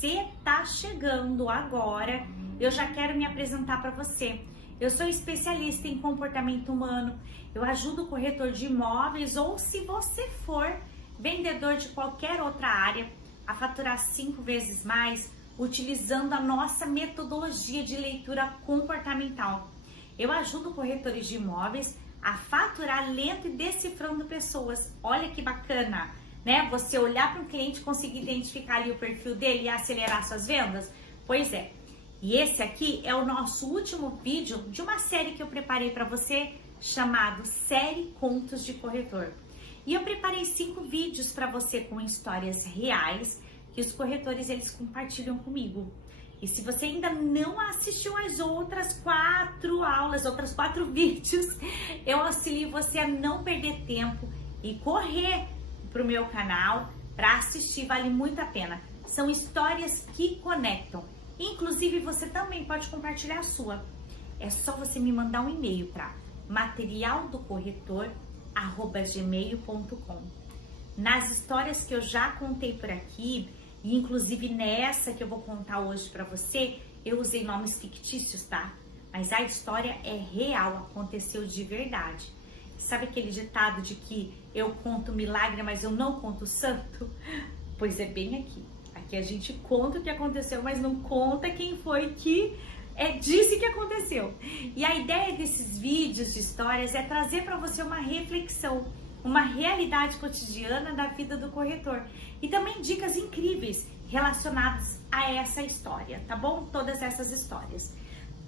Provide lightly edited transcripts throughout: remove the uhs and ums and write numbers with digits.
você tá chegando agora, eu já quero me apresentar para você. Eu sou especialista em comportamento humano, eu ajudo o corretor de imóveis ou, se você for vendedor de qualquer outra área, a faturar 5 vezes mais utilizando a nossa metodologia de leitura comportamental. Eu ajudo corretores de imóveis a faturar lento e decifrando pessoas. Olha que bacana, né? Você olhar para um cliente, conseguir identificar ali o perfil dele e acelerar suas vendas? Pois é. E esse aqui é o nosso último vídeo de uma série que eu preparei para você, chamado Série Contos de Corretor. E eu preparei 5 vídeos para você com histórias reais que os corretores eles compartilham comigo. E se você ainda não assistiu as outras 4 aulas, outras 4 vídeos, eu auxilio você a não perder tempo e correr para o meu canal para assistir, vale muito a pena. São histórias que conectam. Inclusive, você também pode compartilhar a sua. É só você me mandar um e-mail para materialdocorretor@gmail.com. Nas histórias que eu já contei por aqui, e inclusive nessa que eu vou contar hoje para você, eu usei nomes fictícios, tá? Mas a história é real, aconteceu de verdade. Sabe aquele ditado de que eu conto milagre, mas eu não conto santo? Pois é bem aqui. Aqui a gente conta o que aconteceu, mas não conta quem foi que disse que aconteceu. E a ideia desses vídeos de histórias é trazer para você uma reflexão, uma realidade cotidiana da vida do corretor e também dicas incríveis relacionadas a essa história, tá bom? Todas essas histórias.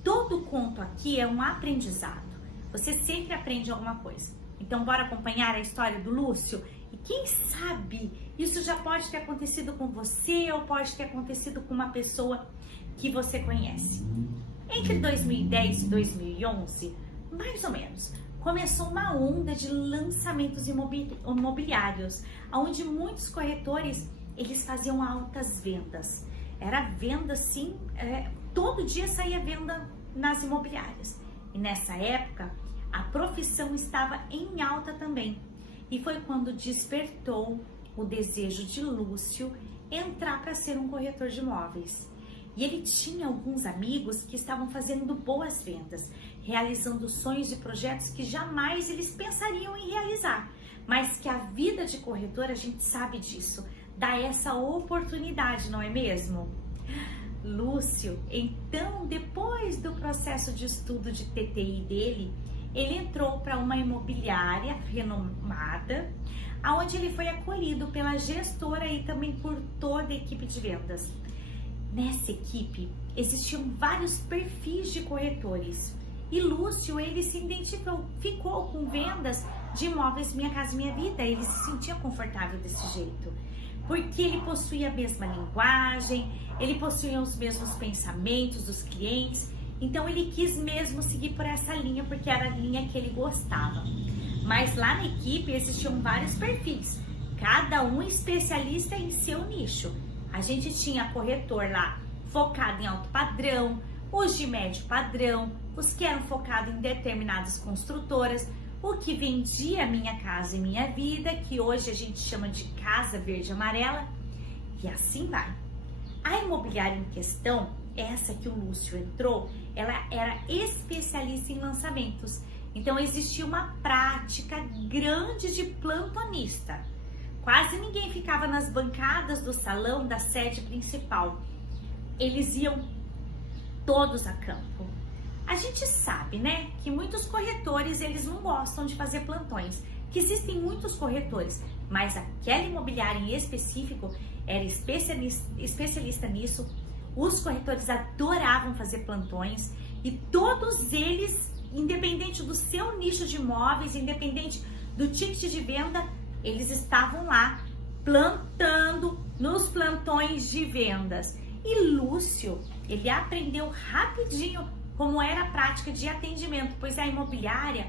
Todo conto aqui é um aprendizado. Você sempre aprende alguma coisa. Então bora acompanhar a história do Lúcio? E quem sabe isso já pode ter acontecido com você ou pode ter acontecido com uma pessoa que você conhece. Entre 2010 e 2011, mais ou menos, começou uma onda de lançamentos imobiliários, onde muitos corretores eles faziam altas vendas. Era venda sim, todo dia saía venda nas imobiliárias. E nessa época, a profissão estava em alta também. E foi quando despertou o desejo de Lúcio entrar para ser um corretor de imóveis. E ele tinha alguns amigos que estavam fazendo boas vendas, realizando sonhos e projetos que jamais eles pensariam em realizar, mas que a vida de corretor, a gente sabe disso, dá essa oportunidade, não é mesmo? Lúcio, então, depois do processo de estudo de TTI dele, ele entrou para uma imobiliária renomada, onde ele foi acolhido pela gestora e também por toda a equipe de vendas. Nessa equipe existiam vários perfis de corretores e Lúcio ele se identificou com vendas de imóveis Minha Casa Minha Vida. Ele se sentia confortável desse jeito, porque ele possuía a mesma linguagem, ele possuía os mesmos pensamentos dos clientes. Então ele quis mesmo seguir por essa linha, porque era a linha que ele gostava. Mas lá na equipe existiam vários perfis, cada um especialista em seu nicho. A gente tinha corretor lá focado em alto padrão, os de médio padrão, os que eram focados em determinadas construtoras, o que vendia Minha Casa e Minha Vida, que hoje a gente chama de Casa Verde e Amarela, e assim vai. A imobiliária em questão, essa que o Lúcio entrou, ela era especialista em lançamentos. Então existia uma prática grande de plantonista. Quase ninguém ficava nas bancadas do salão da sede principal. Eles iam todos a campo. A gente sabe, né, que muitos corretores eles não gostam de fazer plantões, que existem muitos corretores, mas aquela imobiliária em específico era especialista nisso. Os corretores adoravam fazer plantões e todos eles, independente do seu nicho de imóveis, independente do ticket de venda, eles estavam lá plantando nos plantões de vendas. E Lúcio, ele aprendeu rapidinho como era a prática de atendimento, pois a imobiliária,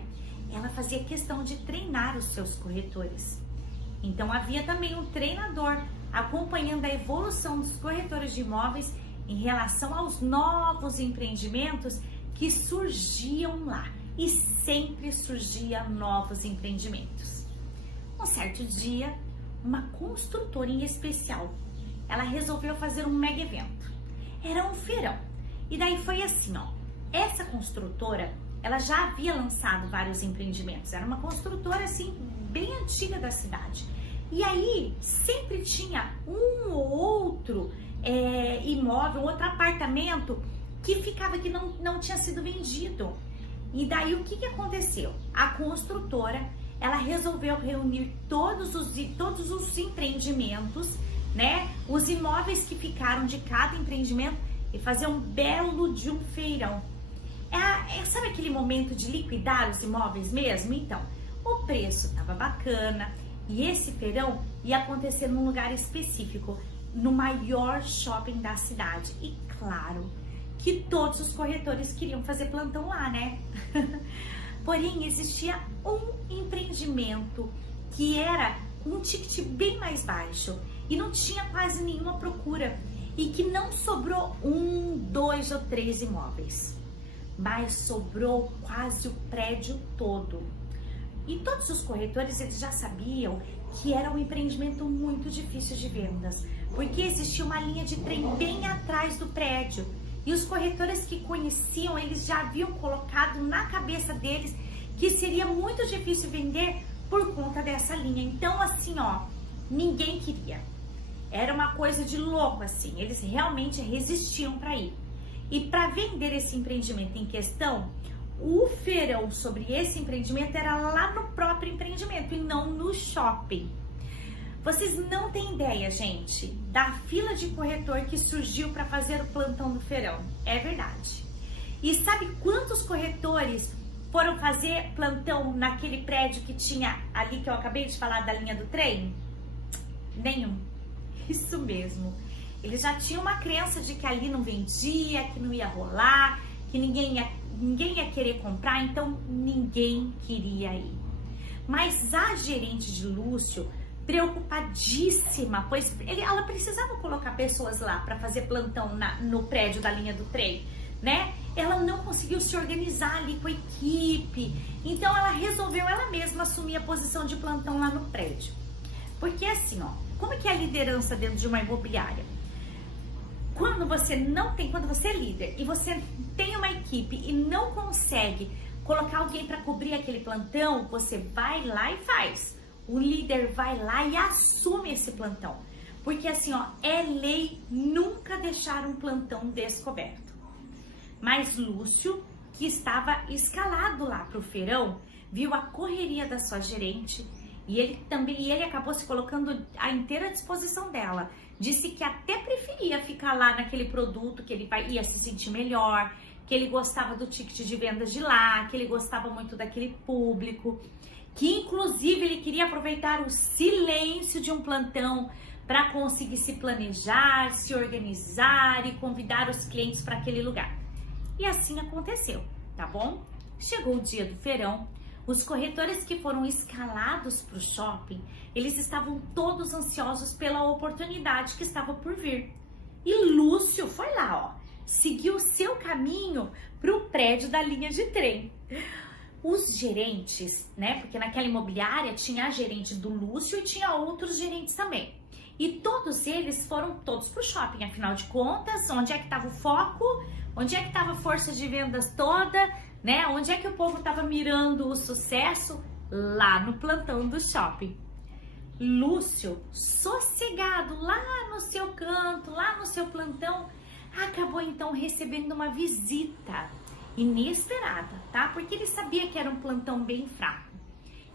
ela fazia questão de treinar os seus corretores. Então havia também um treinador acompanhando a evolução dos corretores de imóveis em relação aos novos empreendimentos que surgiam lá. E sempre surgiam novos empreendimentos. Um certo dia, uma construtora em especial ela resolveu fazer um mega evento. Era um feirão. E daí foi assim, ó. Essa construtora, ela já havia lançado vários empreendimentos. Era uma construtora, assim, bem antiga da cidade. E aí, sempre tinha um ou outro imóvel, outro apartamento que ficava, que não tinha sido vendido. E daí, o que aconteceu? A construtora, ela resolveu reunir todos os empreendimentos, né? Os imóveis que ficaram de cada empreendimento e fazer um belo de um feirão. Sabe aquele momento de liquidar os imóveis mesmo? Então, o preço estava bacana e esse feirão ia acontecer num lugar específico, no maior shopping da cidade. E claro que todos os corretores queriam fazer plantão lá, né? Porém, existia um empreendimento que era um ticket bem mais baixo e não tinha quase nenhuma procura e que não sobrou 1, 2 ou 3 imóveis, mas sobrou quase o prédio todo. E todos os corretores, eles já sabiam que era um empreendimento muito difícil de vendas, porque existia uma linha de trem bem atrás do prédio. E os corretores que conheciam, eles já haviam colocado na cabeça deles que seria muito difícil vender por conta dessa linha. Então, assim, ó, ninguém queria. Era uma coisa de louco, assim. Eles realmente resistiam para ir. E para vender esse empreendimento em questão, o feirão sobre esse empreendimento era lá no próprio empreendimento e não no shopping. Vocês não têm ideia, gente, da fila de corretor que surgiu para fazer o plantão do feirão. É verdade. E sabe quantos corretores foram fazer plantão naquele prédio que tinha ali, que eu acabei de falar, da linha do trem? Nenhum. Isso mesmo. Eles já tinham uma crença de que ali não vendia, que não ia rolar, que ninguém ia querer comprar, então ninguém queria ir. Mas a gerente de Lúcio, preocupadíssima, pois ela precisava colocar pessoas lá para fazer plantão no prédio da linha do trem, né? Ela não conseguiu se organizar ali com a equipe, então ela resolveu ela mesma assumir a posição de plantão lá no prédio. Porque assim, ó, como que é a liderança dentro de uma imobiliária? Quando você é líder e você tem uma equipe e não consegue colocar alguém para cobrir aquele plantão, você vai lá e faz. O líder vai lá e assume esse plantão. Porque assim, ó, é lei nunca deixar um plantão descoberto. Mas Lúcio, que estava escalado lá pro feirão, viu a correria da sua gerente e ele acabou se colocando à inteira disposição dela. Disse que até preferia ficar lá naquele produto, que ele ia se sentir melhor, que ele gostava do ticket de vendas de lá, que ele gostava muito daquele público, que inclusive ele queria aproveitar o silêncio de um plantão para conseguir se planejar, se organizar e convidar os clientes para aquele lugar. E assim aconteceu, tá bom? Chegou o dia do feirão, os corretores que foram escalados para o shopping, eles estavam todos ansiosos pela oportunidade que estava por vir. E Lúcio foi lá, ó, seguiu o seu caminho para o prédio da linha de trem. Os gerentes, né, porque naquela imobiliária tinha a gerente do Lúcio e tinha outros gerentes também. E todos eles foram todos pro shopping, afinal de contas, onde é que estava o foco? Onde é que estava a força de vendas toda, né? Onde é que o povo estava mirando o sucesso? Lá no plantão do shopping. Lúcio, sossegado, lá no seu canto, lá no seu plantão, acabou então recebendo uma visita inesperada, tá? Porque ele sabia que era um plantão bem fraco.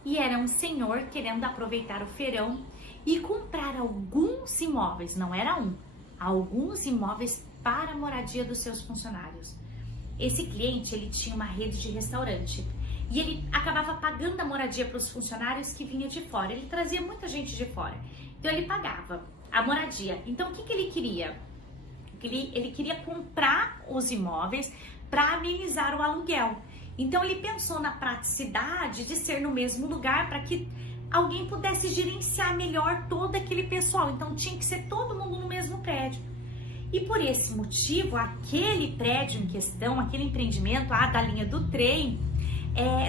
E era um senhor querendo aproveitar o feirão e comprar alguns imóveis, não era um, alguns imóveis para a moradia dos seus funcionários. Esse cliente, ele tinha uma rede de restaurante e ele acabava pagando a moradia para os funcionários que vinham de fora. Ele trazia muita gente de fora, então ele pagava a moradia. Então o que ele queria? Ele queria comprar os imóveis para amenizar o aluguel. Então ele pensou na praticidade de ser no mesmo lugar para que alguém pudesse gerenciar melhor todo aquele pessoal. Então tinha que ser todo mundo no mesmo prédio. E por esse motivo, aquele prédio em questão, aquele empreendimento da linha do trem,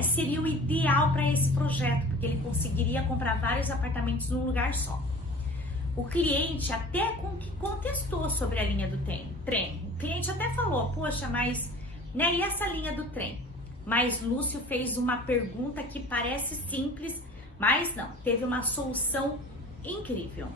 seria o ideal para esse projeto, porque ele conseguiria comprar vários apartamentos num lugar só. O cliente até contestou sobre a linha do trem. O cliente até falou, poxa, mas, né, e essa linha do trem? Mas Lúcio fez uma pergunta que parece simples, mas não, teve uma solução incrível.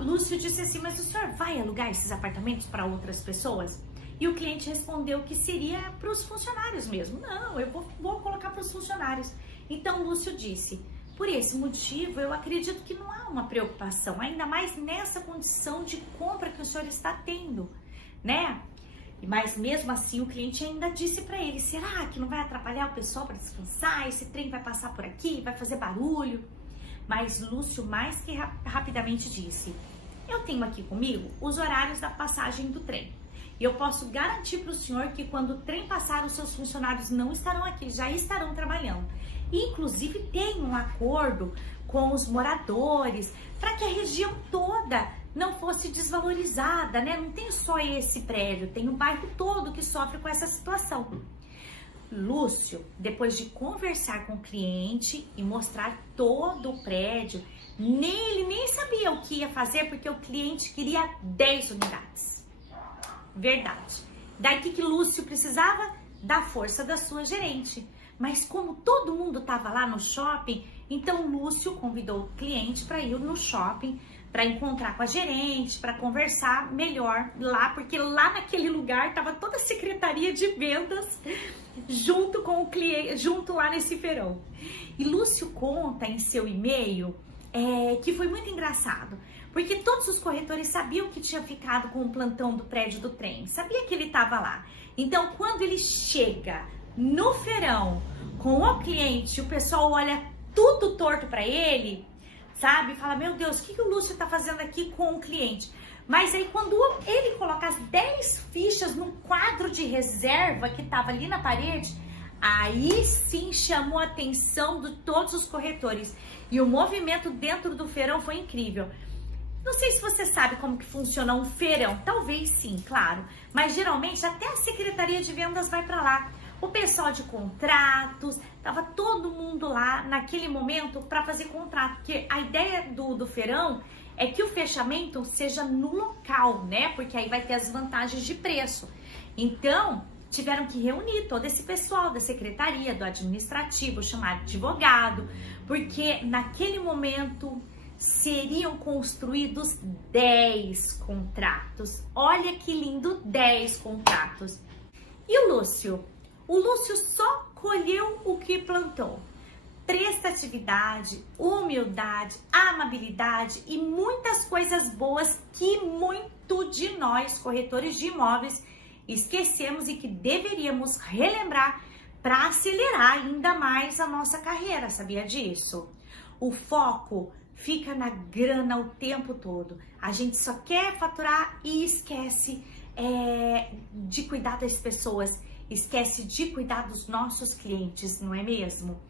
Lúcio disse assim, mas o senhor vai alugar esses apartamentos para outras pessoas? E o cliente respondeu que seria para os funcionários mesmo. Não, eu vou colocar para os funcionários. Então Lúcio disse, por esse motivo eu acredito que não há uma preocupação, ainda mais nessa condição de compra que o senhor está tendo, né? Mas mesmo assim o cliente ainda disse para ele, será que não vai atrapalhar o pessoal para descansar? Esse trem vai passar por aqui, vai fazer barulho? Mas Lúcio mais que rapidamente disse, eu tenho aqui comigo os horários da passagem do trem. E eu posso garantir para o senhor que quando o trem passar, os seus funcionários não estarão aqui, já estarão trabalhando. E, inclusive tem um acordo com os moradores para que a região toda não fosse desvalorizada, né? Não tem só esse prédio, tem o bairro todo que sofre com essa situação. Lúcio, depois de conversar com o cliente e mostrar todo o prédio, ele nem sabia o que ia fazer porque o cliente queria 10 unidades. Verdade. Daí que Lúcio precisava? Da força da sua gerente. Mas como todo mundo estava lá no shopping, então Lúcio convidou o cliente para ir no shopping, para encontrar com a gerente, para conversar melhor lá, porque lá naquele lugar estava toda a secretaria de vendas junto com o cliente, junto lá nesse feirão. E Lúcio conta em seu e-mail que foi muito engraçado, porque todos os corretores sabiam que tinha ficado com o plantão do prédio do trem, sabia que ele estava lá. Então, quando ele chega no feirão com o cliente, o pessoal olha tudo torto para ele, sabe? Fala, meu Deus, o que o Lúcio tá fazendo aqui com o cliente? Mas aí quando ele coloca as 10 fichas no quadro de reserva que tava ali na parede, aí sim chamou a atenção de todos os corretores. E o movimento dentro do feirão foi incrível. Não sei se você sabe como que funciona um feirão, talvez sim, claro. Mas geralmente até a secretaria de vendas vai para lá. O pessoal de contratos, tava todo mundo lá naquele momento para fazer contrato, porque a ideia do feirão é que o fechamento seja no local, né? Porque aí vai ter as vantagens de preço. Então, tiveram que reunir todo esse pessoal da secretaria, do administrativo, chamar advogado, porque naquele momento seriam construídos 10 contratos. Olha que lindo, 10 contratos. E o Lúcio? O Lúcio só colheu o que plantou. Prestatividade, humildade, amabilidade e muitas coisas boas que muito de nós, corretores de imóveis, esquecemos e que deveríamos relembrar para acelerar ainda mais a nossa carreira, sabia disso? O foco fica na grana o tempo todo. A gente só quer faturar e esquece de cuidar das pessoas. Esquece de cuidar dos nossos clientes, não é mesmo?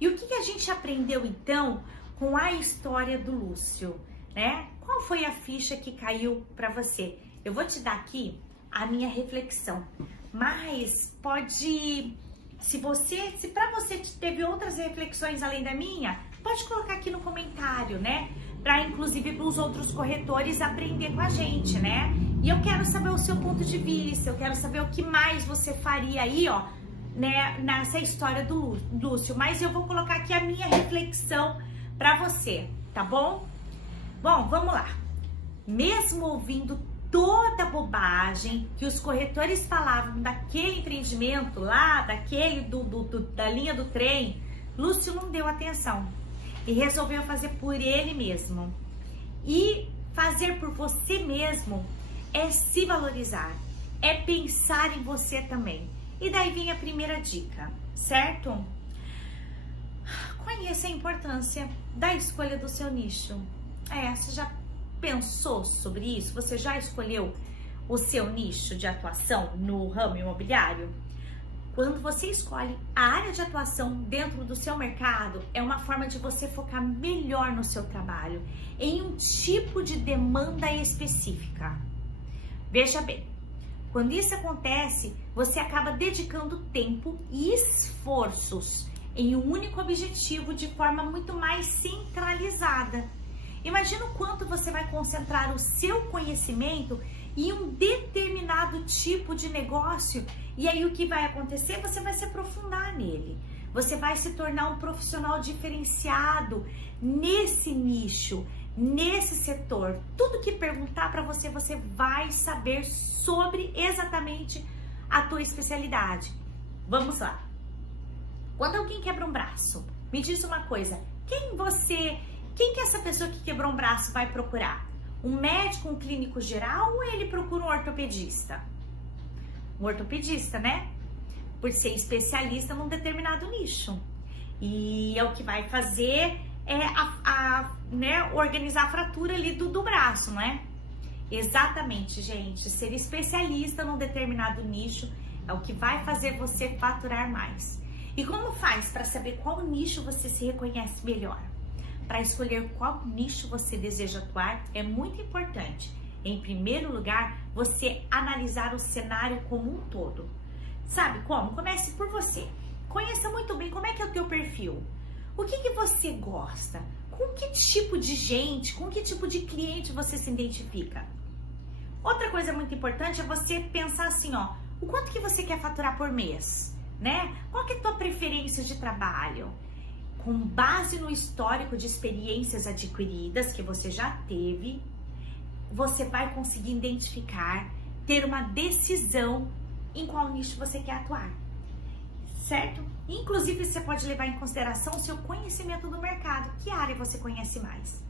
E o que a gente aprendeu então com a história do Lúcio, né? Qual foi a ficha que caiu para você? Eu vou te dar aqui a minha reflexão, mas pode, se para você teve outras reflexões além da minha, pode colocar aqui no comentário, né? Para inclusive para os outros corretores aprender com a gente, né? E eu quero saber o seu ponto de vista, eu quero saber o que mais você faria aí, ó, né, nessa história do Lúcio. Mas eu vou colocar aqui a minha reflexão para você, tá bom? Bom, vamos lá. Mesmo ouvindo toda a bobagem que os corretores falavam daquele empreendimento lá, daquele da linha do trem, Lúcio não deu atenção e resolveu fazer por ele mesmo. E fazer por você mesmo é se valorizar, é pensar em você também. E daí vem a primeira dica, certo? Conheça a importância da escolha do seu nicho. Você já pensou sobre isso? Você já escolheu o seu nicho de atuação no ramo imobiliário? Quando você escolhe a área de atuação dentro do seu mercado, é uma forma de você focar melhor no seu trabalho, em um tipo de demanda específica. Veja bem, quando isso acontece, você acaba dedicando tempo e esforços em um único objetivo de forma muito mais centralizada. Imagina o quanto você vai concentrar o seu conhecimento em um determinado tipo de negócio, e aí o que vai acontecer? Você vai se aprofundar nele. Você vai se tornar um profissional diferenciado nesse nicho, nesse setor. Tudo que perguntar para você, você vai saber sobre exatamente a tua especialidade. Vamos lá. Quando alguém quebra um braço, me diz uma coisa, quem que essa pessoa que quebrou um braço vai procurar? Um médico, um clínico geral, ou ele procura um ortopedista? Um ortopedista, né? Por ser especialista num determinado nicho. E é o que vai fazer né, organizar a fratura ali do braço, não é? Exatamente, gente. Ser especialista num determinado nicho é o que vai fazer você faturar mais. E como faz para saber qual nicho você se reconhece melhor? Para escolher qual nicho você deseja atuar, é muito importante, em primeiro lugar, você analisar o cenário como um todo. Sabe como? Comece por você. Conheça muito bem como é que é o teu perfil. O que você gosta? Com que tipo de gente, com que tipo de cliente você se identifica? Outra coisa muito importante é você pensar assim, ó, o quanto que você quer faturar por mês, né? Qual que é a tua preferência de trabalho? Com base no histórico de experiências adquiridas que você já teve, você vai conseguir identificar, ter uma decisão em qual nicho você quer atuar, certo? Inclusive, você pode levar em consideração o seu conhecimento do mercado, que área você conhece mais.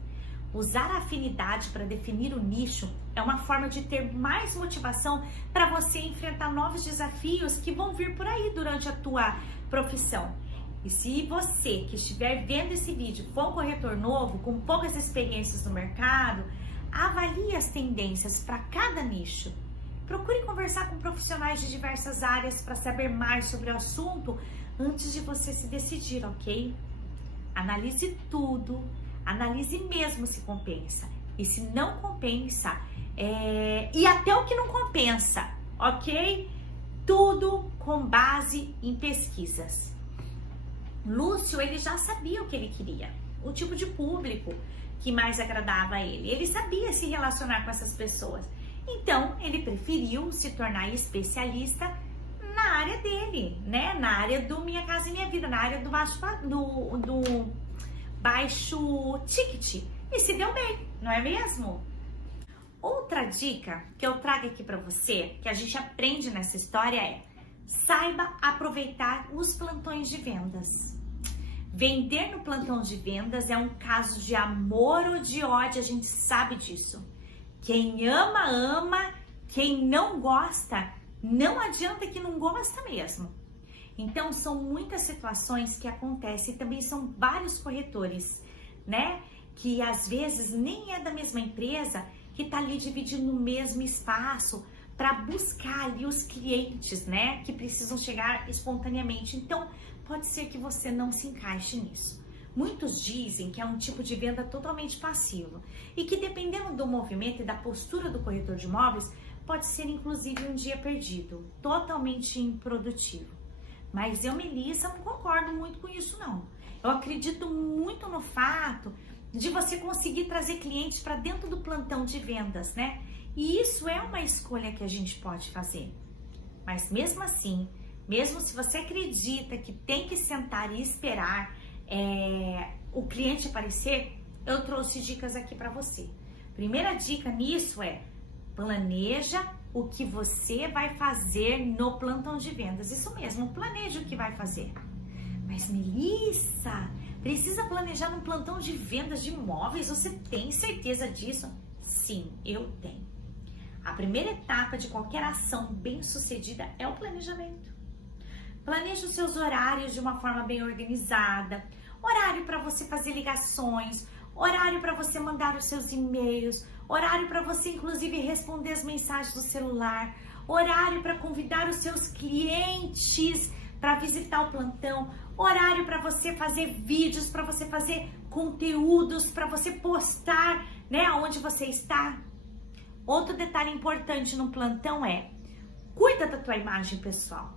Usar a afinidade para definir o nicho é uma forma de ter mais motivação para você enfrentar novos desafios que vão vir por aí durante a tua profissão. E se você que estiver vendo esse vídeo for um corretor novo, com poucas experiências no mercado, avalie as tendências para cada nicho. Procure conversar com profissionais de diversas áreas para saber mais sobre o assunto antes de você se decidir, ok? Analise tudo, analise mesmo se compensa. E se não compensa, e até o que não compensa, ok? Tudo com base em pesquisas. Lúcio, ele já sabia o que ele queria, o tipo de público que mais agradava a ele. Ele sabia se relacionar com essas pessoas. Então, ele preferiu se tornar especialista na área dele, né? Na área do Minha Casa e Minha Vida, na área do baixo ticket. E se deu bem, não é mesmo? Outra dica que eu trago aqui para você, que a gente aprende nessa história é: saiba aproveitar os plantões de vendas. Vender no plantão de vendas é um caso de amor ou de ódio, a gente sabe disso. Quem ama, ama. Quem não gosta, não adianta que não gosta mesmo. Então, são muitas situações que acontecem e também são vários corretores, né? Que às vezes nem é da mesma empresa, que tá ali dividindo o mesmo espaço para buscar ali os clientes, né? Que precisam chegar espontaneamente. Então, pode ser que você não se encaixe nisso. Muitos dizem que é um tipo de venda totalmente passivo e que, dependendo do movimento e da postura do corretor de imóveis, pode ser inclusive um dia perdido, totalmente improdutivo. Mas eu, Melissa, não concordo muito com isso não. Eu acredito muito no fato de você conseguir trazer clientes para dentro do plantão de vendas, né? E isso é uma escolha que a gente pode fazer. Mas mesmo assim, mesmo se você acredita que tem que sentar e esperar o cliente aparecer, eu trouxe dicas aqui para você. Primeira dica nisso é: planeja o que você vai fazer no plantão de vendas. Isso mesmo, planeje o que vai fazer. Mas Melissa, precisa planejar um plantão de vendas de imóveis? Você tem certeza disso? Sim, eu tenho. A primeira etapa de qualquer ação bem-sucedida é o planejamento. Planeje os seus horários de uma forma bem organizada, horário para você fazer ligações, horário para você mandar os seus e-mails, horário para você inclusive responder as mensagens do celular, horário para convidar os seus clientes para visitar o plantão, horário para você fazer vídeos, para você fazer conteúdos, para você postar, né, onde você está. Outro detalhe importante no plantão é: cuida da tua imagem pessoal.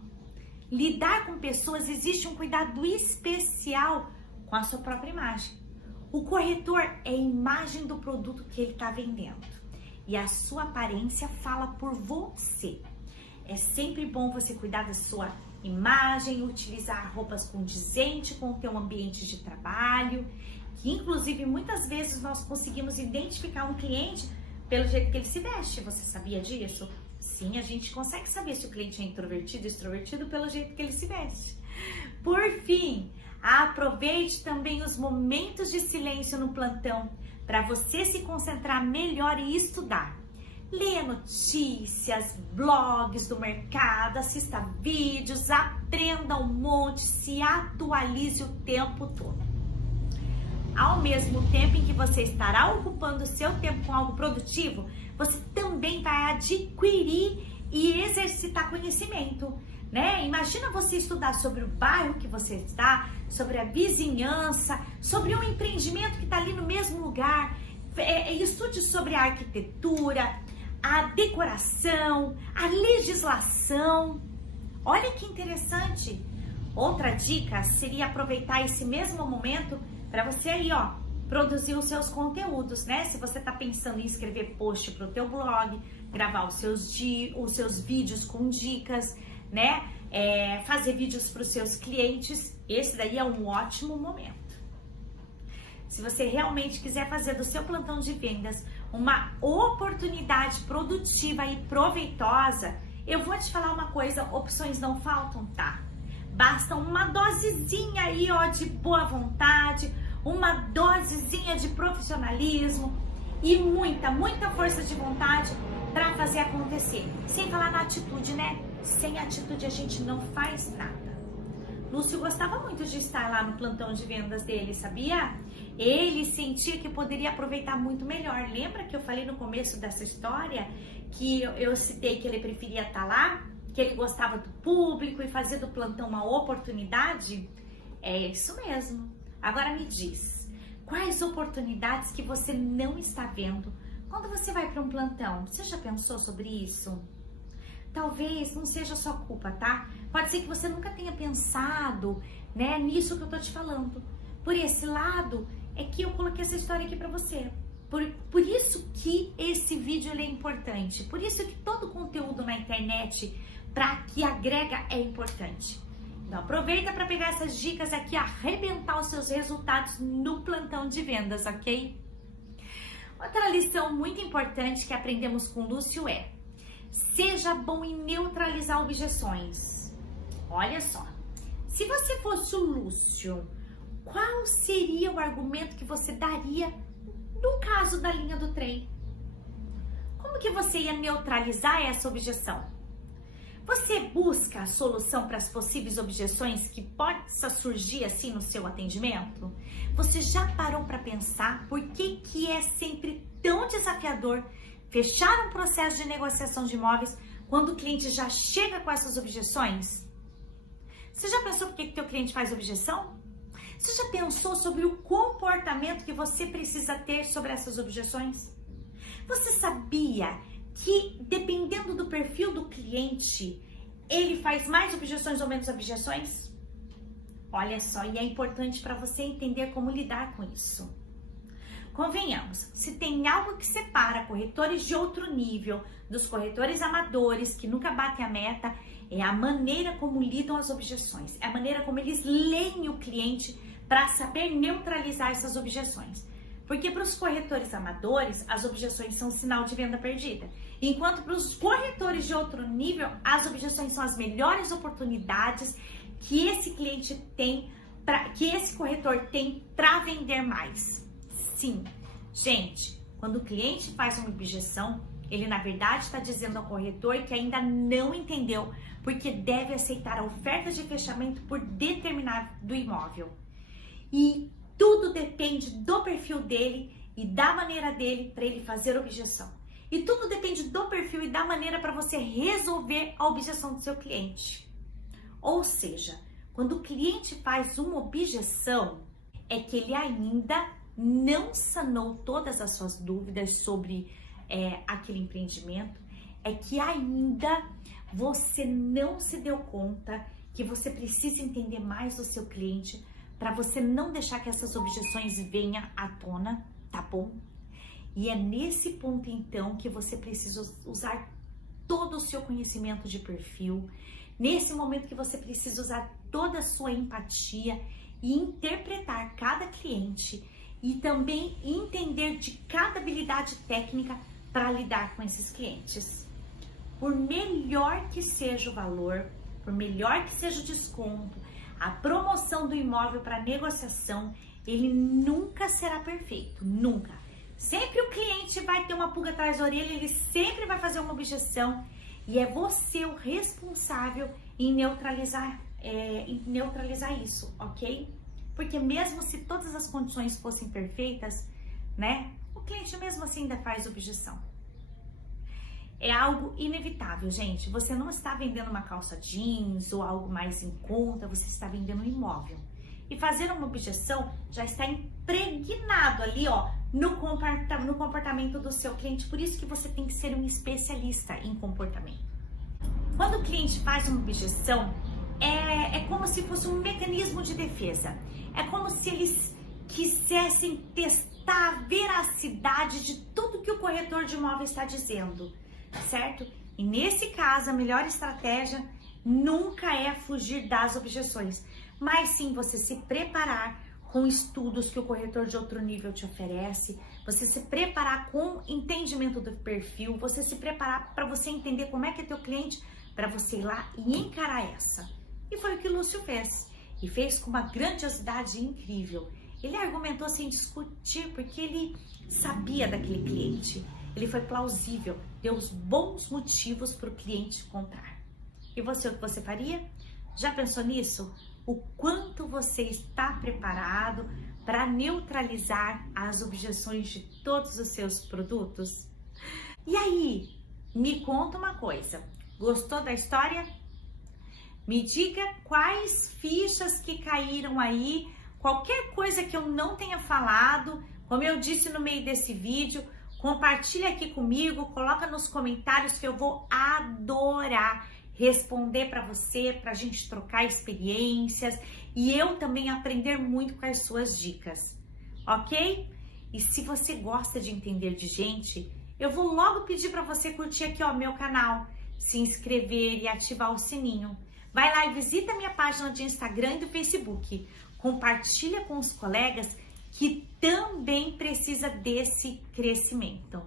Lidar com pessoas existe um cuidado especial com a sua própria imagem. O corretor é a imagem do produto que ele está vendendo e a sua aparência fala por você. É sempre bom você cuidar da sua imagem, utilizar roupas condizentes com o teu ambiente de trabalho, que inclusive muitas vezes nós conseguimos identificar um cliente pelo jeito que ele se veste. Você sabia disso? Sim, a gente consegue saber se o cliente é introvertido ou extrovertido pelo jeito que ele se veste. Por fim, aproveite também os momentos de silêncio no plantão para você se concentrar melhor e estudar. Leia notícias, blogs do mercado, assista vídeos, aprenda um monte, se atualize o tempo todo. Ao mesmo tempo em que você estará ocupando o seu tempo com algo produtivo, você também vai adquirir e exercitar conhecimento, né? Imagina você estudar sobre o bairro que você está, sobre a vizinhança, sobre um empreendimento que está ali no mesmo lugar. Estude sobre a arquitetura, a decoração, a legislação. Olha que interessante. Outra dica seria aproveitar esse mesmo momento para você aí, ó, produzir os seus conteúdos, né? Se você tá pensando em escrever post pro teu blog, gravar os seus vídeos com dicas, né? Fazer vídeos para os seus clientes, esse daí é um ótimo momento. Se você realmente quiser fazer do seu plantão de vendas uma oportunidade produtiva e proveitosa, eu vou te falar uma coisa, opções não faltam, tá? Basta uma dosezinha aí, ó, de boa vontade, uma dosezinha de profissionalismo e muita força de vontade para fazer acontecer. Sem falar na atitude, né? Sem atitude a gente não faz nada. Lúcio gostava muito de estar lá no plantão de vendas dele, sabia? Ele sentia que poderia aproveitar muito melhor. Lembra que eu falei no começo dessa história que eu citei que ele preferia estar lá? Que ele gostava do público e fazer do plantão uma oportunidade? É isso mesmo. Agora me diz, quais oportunidades que você não está vendo quando você vai para um plantão? Você já pensou sobre isso? Talvez não seja sua culpa, tá? Pode ser que você nunca tenha pensado, né, nisso que eu tô te falando. Por esse lado é que eu coloquei essa história aqui para você. Por isso que esse vídeo ele é importante. Por isso que todo conteúdo na internet para que agrega é importante. Então aproveita para pegar essas dicas aqui, arrebentar os seus resultados no plantão de vendas, ok? Outra lição muito importante que aprendemos com o Lúcio é: seja bom em neutralizar objeções. Olha só, se você fosse o Lúcio, qual seria o argumento que você daria no caso da linha do trem? Como que você ia neutralizar essa objeção? Você busca a solução para as possíveis objeções que possa surgir assim no seu atendimento? Você já parou para pensar por que é sempre tão desafiador fechar um processo de negociação de imóveis quando o cliente já chega com essas objeções? Você já pensou por que teu cliente faz objeção? Você já pensou sobre o comportamento que você precisa ter sobre essas objeções? Você sabia que dependendo do perfil do cliente, ele faz mais objeções ou menos objeções? Olha só, e é importante para você entender como lidar com isso. Convenhamos, se tem algo que separa corretores de outro nível dos corretores amadores que nunca batem a meta, é a maneira como lidam as objeções, é a maneira como eles leem o cliente para saber neutralizar essas objeções. Porque para os corretores amadores, as objeções são sinal de venda perdida. Enquanto para os corretores de outro nível, as objeções são as melhores oportunidades que esse cliente tem, que esse corretor tem para vender mais. Sim, gente, quando o cliente faz uma objeção, ele na verdade está dizendo ao corretor que ainda não entendeu porque deve aceitar a oferta de fechamento por determinado imóvel. E tudo depende do perfil dele e da maneira dele para ele fazer objeção. E tudo depende do perfil e da maneira para você resolver a objeção do seu cliente. Ou seja, quando o cliente faz uma objeção, é que ele ainda não sanou todas as suas dúvidas sobre aquele empreendimento, é que ainda você não se deu conta que você precisa entender mais do seu cliente para você não deixar que essas objeções venham à tona, tá bom? E é nesse ponto então que você precisa usar todo o seu conhecimento de perfil, nesse momento que você precisa usar toda a sua empatia e interpretar cada cliente e também entender de cada habilidade técnica para lidar com esses clientes. Por melhor que seja o valor, por melhor que seja o desconto, a promoção do imóvel para negociação, ele nunca será perfeito, nunca. Sempre o cliente vai ter uma pulga atrás da orelha, ele sempre vai fazer uma objeção e é você o responsável em neutralizar isso, ok? Porque mesmo se todas as condições fossem perfeitas, né, o cliente mesmo assim ainda faz objeção. É algo inevitável, gente. Você não está vendendo uma calça jeans ou algo mais em conta, você está vendendo um imóvel. E fazer uma objeção já está impregnado ali, ó, no comportamento do seu cliente. Por isso que você tem que ser um especialista em comportamento. Quando o cliente faz uma objeção, é como se fosse um mecanismo de defesa. É como se eles quisessem testar a veracidade de tudo que o corretor de imóvel está dizendo, certo? E nesse caso, a melhor estratégia nunca é fugir das objeções, mas sim você se preparar com estudos que o corretor de outro nível te oferece, você se preparar com entendimento do perfil, você se preparar para você entender como é que é teu cliente, para você ir lá e encarar essa. E foi o que o Lúcio fez. E fez com uma grandiosidade incrível. Ele argumentou sem discutir, porque ele sabia daquele cliente. Ele foi plausível, deu os bons motivos para o cliente comprar. E você, o que você faria? Já pensou nisso? O quanto você está preparado para neutralizar as objeções de todos os seus produtos? E aí, me conta uma coisa. Gostou da história? Me diga quais fichas que caíram aí, qualquer coisa que eu não tenha falado, como eu disse no meio desse vídeo, compartilha aqui comigo, coloca nos comentários que eu vou adorar responder para você, para a gente trocar experiências e eu também aprender muito com as suas dicas, ok? E se você gosta de entender de gente, eu vou logo pedir para você curtir aqui, ó, meu canal, se inscrever e ativar o sininho. Vai lá e visita a minha página de Instagram e do Facebook. Compartilha com os colegas que também precisa desse crescimento.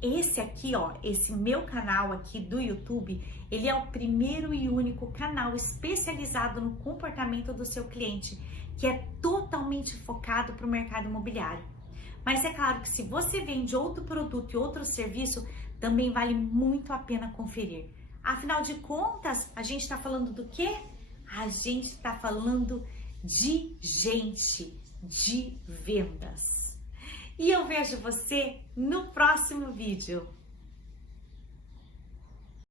Esse aqui, ó, esse meu canal aqui do YouTube, ele é o primeiro e único canal especializado no comportamento do seu cliente, que é totalmente focado para o mercado imobiliário. Mas é claro que se você vende outro produto e outro serviço, também vale muito a pena conferir. Afinal de contas, a gente está falando do quê? A gente está falando de gente, de vendas. E eu vejo você no próximo vídeo.